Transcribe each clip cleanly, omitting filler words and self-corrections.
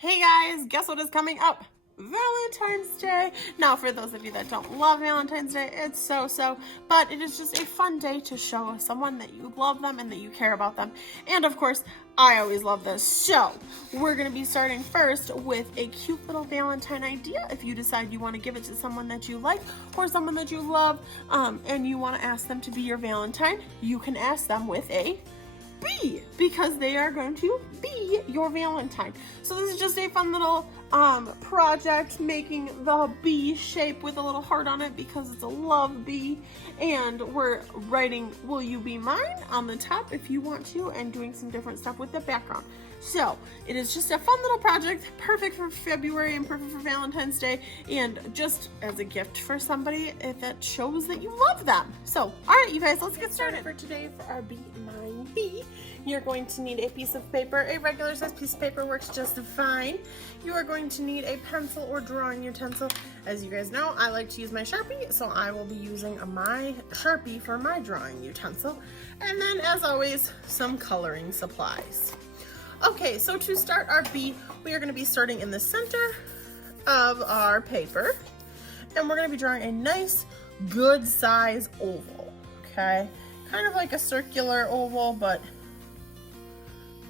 Hey guys, guess what is coming up? Valentine's Day. Now, for those of you that don't love Valentine's Day, it's so, but it is just a fun day to show someone that you love them and that you care about them. And of course, I always love this. So, we're going to be starting first with a cute little Valentine idea. If you decide you want to give it to someone that you like or someone that you love, and you want to ask them to be your Valentine, you can ask them with a bee, because they are going to be your Valentine. So this is just a fun little project, making the bee shape with a little heart on it because it's a love bee, and we're writing "Will you be mine" on the top if you want to, and doing some different stuff with the background. So it is just a fun little project, perfect for February and perfect for Valentine's Day, and just as a gift for somebody that shows that you love them. So, all right, you guys, let's get started. For today, for our Be Mine Bee, you're going to need a piece of paper. A regular size piece of paper works just fine. You are going to need a pencil or drawing utensil. As you guys know, I like to use my Sharpie, so I will be using my Sharpie for my drawing utensil. And then, as always, some coloring supplies. Okay, so to start our bee, we are going to be starting in the center of our paper, and we're going to be drawing a nice, good size oval, okay? Kind of like a circular oval, but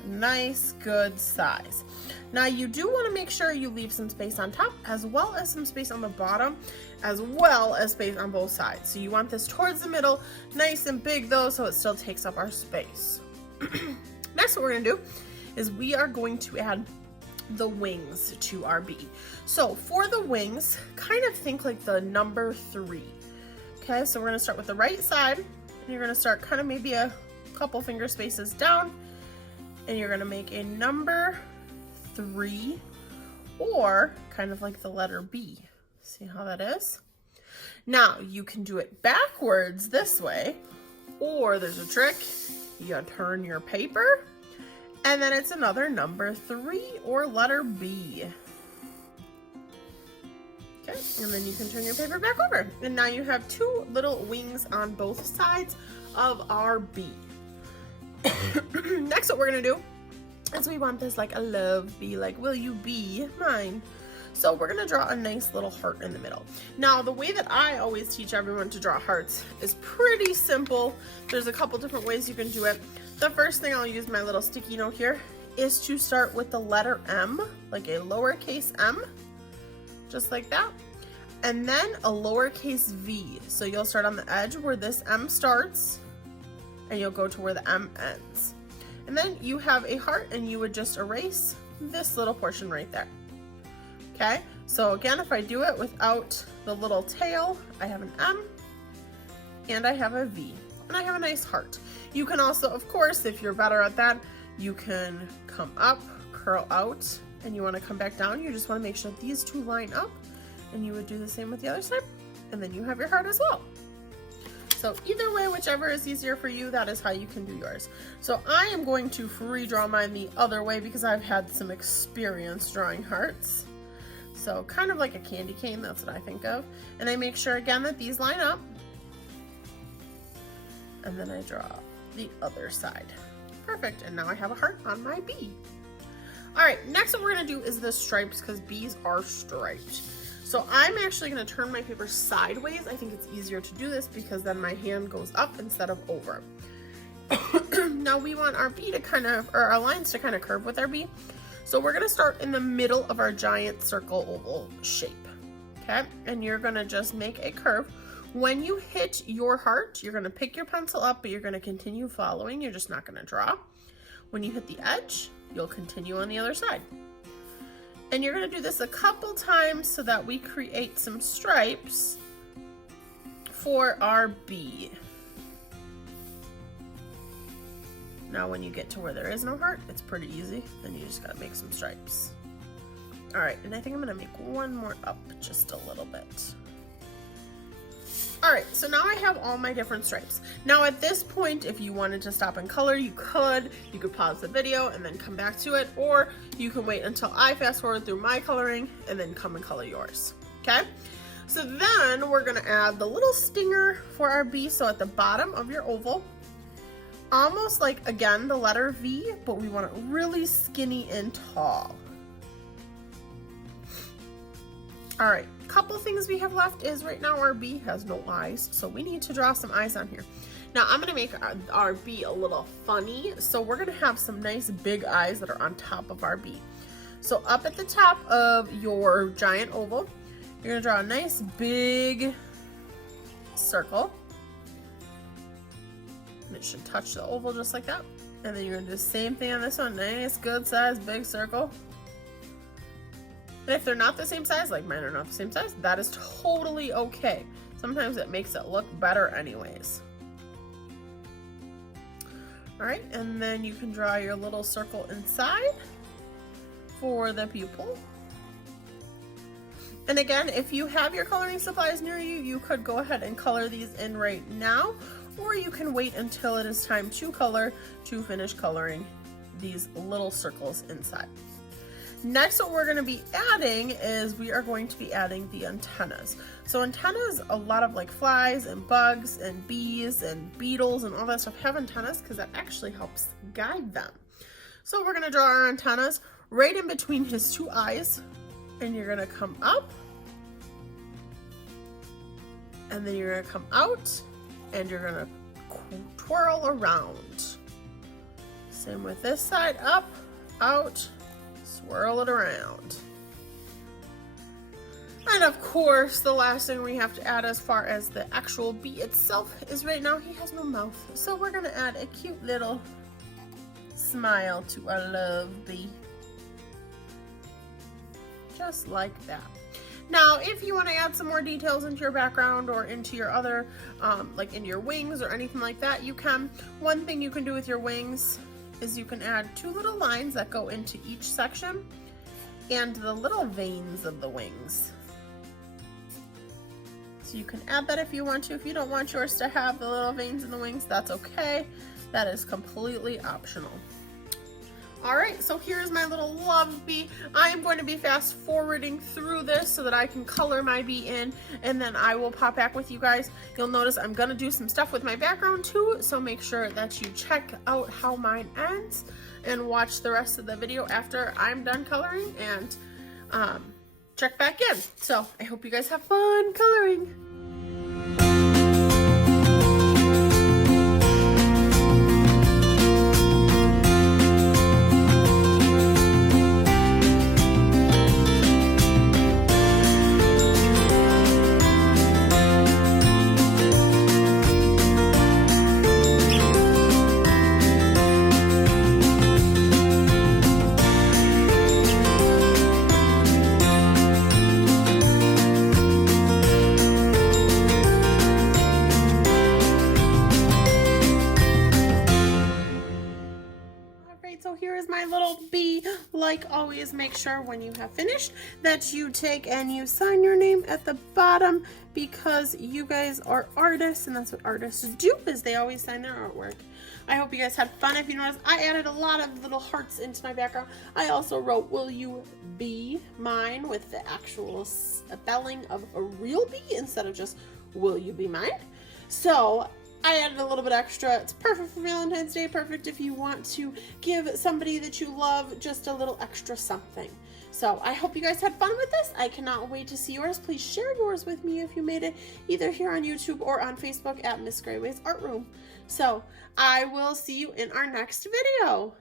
nice, good size. Now, you do want to make sure you leave some space on top, as well as some space on the bottom, as well as space on both sides. So you want this towards the middle, nice and big though, so it still takes up our space. Next, what we're going to do is we are going to add the wings to our bee. So for the wings, kind of think like the number 3. Okay, so we're going to start with the right side, and you're going to start kind of maybe a couple finger spaces down, and you're going to make a number 3, or kind of like the letter B. See how that is? Now you can do it backwards this way, or there's a trick. You turn your paper, and then it's another number 3 or letter B. Okay, and then you can turn your paper back over. And now you have 2 little wings on both sides of our bee. Next, what we're gonna do is we want this like a love bee, like, will you be mine? So we're gonna draw a nice little heart in the middle. Now, the way that I always teach everyone to draw hearts is pretty simple. There's a couple different ways you can do it. The first thing, I'll use my little sticky note here, is to start with the letter M, like a lowercase m, just like that, and then a lowercase v. So you'll start on the edge where this M starts, and you'll go to where the M ends. And then you have a heart, and you would just erase this little portion right there. Okay, so again, if I do it without the little tail, I have an M, and I have a V, and I have a nice heart. You can also, of course, if you're better at that, you can come up, curl out, and you want to come back down. You just want to make sure these 2 line up, and you would do the same with the other side, and then you have your heart as well. So either way, whichever is easier for you, that is how you can do yours. So I am going to redraw mine the other way because I've had some experience drawing hearts. So kind of like a candy cane, that's what I think of. And I make sure again that these line up, and then I draw the other side. Perfect, and now I have a heart on my bee. All right, next what we're gonna do is the stripes, because bees are striped. So I'm actually gonna turn my paper sideways. I think it's easier to do this because then my hand goes up instead of over. Now we want our bee to kind of, or our lines to kind of curve with our bee. So we're gonna start in the middle of our giant circle oval shape, okay? And you're gonna just make a curve. When you hit your heart, you're gonna pick your pencil up, but you're gonna continue following. You're just not gonna draw. When you hit the edge, you'll continue on the other side. And you're gonna do this a couple times so that we create some stripes for our bee. Now, when you get to where there is no heart, it's pretty easy. Then you just gotta make some stripes. All right, and I think I'm gonna make one more up just a little bit. All right, so now I have all my different stripes. Now at this point, if you wanted to stop and color, you could. You could pause the video and then come back to it, or you can wait until I fast forward through my coloring and then come and color yours, okay? So then we're gonna add the little stinger for our bee. So at the bottom of your oval, almost like, again, the letter V, but we want it really skinny and tall. All right, couple things we have left is right now our bee has no eyes, so we need to draw some eyes on here. Now I'm gonna make our bee a little funny, so we're gonna have some nice big eyes that are on top of our bee. So up at the top of your giant oval, you're gonna draw a nice big circle. And it should touch the oval just like that. And then you're gonna do the same thing on this one, nice good size big circle. And if they're not the same size, like mine are not the same size, that is totally okay. Sometimes it makes it look better anyways. All right, and then you can draw your little circle inside for the pupil. And again, if you have your coloring supplies near you, you could go ahead and color these in right now, or you can wait until it is time to color to finish coloring these little circles inside. Next, what we're going to be adding is we are going to be adding the antennas. So antennas, a lot of like flies and bugs and bees and beetles and all that stuff have antennas because that actually helps guide them. So we're going to draw our antennas right in between his two eyes, and you're going to come up, and then you're going to come out, and you're going to twirl around. Same with this side, up, out, swirl it around. And of course, the last thing we have to add as far as the actual bee itself is right now he has no mouth. So we're gonna add a cute little smile to our love bee. Just like that. Now, if you want to add some more details into your background or into your other, like into your wings or anything like that, you can. One thing you can do with your wings is you can add two little lines that go into each section and the little veins of the wings. So you can add that if you want to. If you don't want yours to have the little veins in the wings, that's okay. That is completely optional. All right, so here's my little love bee. I am going to be fast forwarding through this so that I can color my bee in, and then I will pop back with you guys. You'll notice I'm gonna do some stuff with my background too, so make sure that you check out how mine ends and watch the rest of the video after I'm done coloring and check back in. So I hope you guys have fun coloring. So here is my little bee. Like always, make sure when you have finished that you take and you sign your name at the bottom, because you guys are artists and that's what artists do, is they always sign their artwork. I hope you guys had fun. If you notice, I added a lot of little hearts into my background. I also wrote, "Will you be mine?" with the actual spelling of a real bee instead of just "Will you be mine?" So I added a little bit extra. It's perfect for Valentine's Day, perfect if you want to give somebody that you love just a little extra something. So I hope you guys had fun with this. I cannot wait to see yours. Please share yours with me if you made it either here on YouTube or on Facebook at Miss Grayway's Art Room. So I will see you in our next video.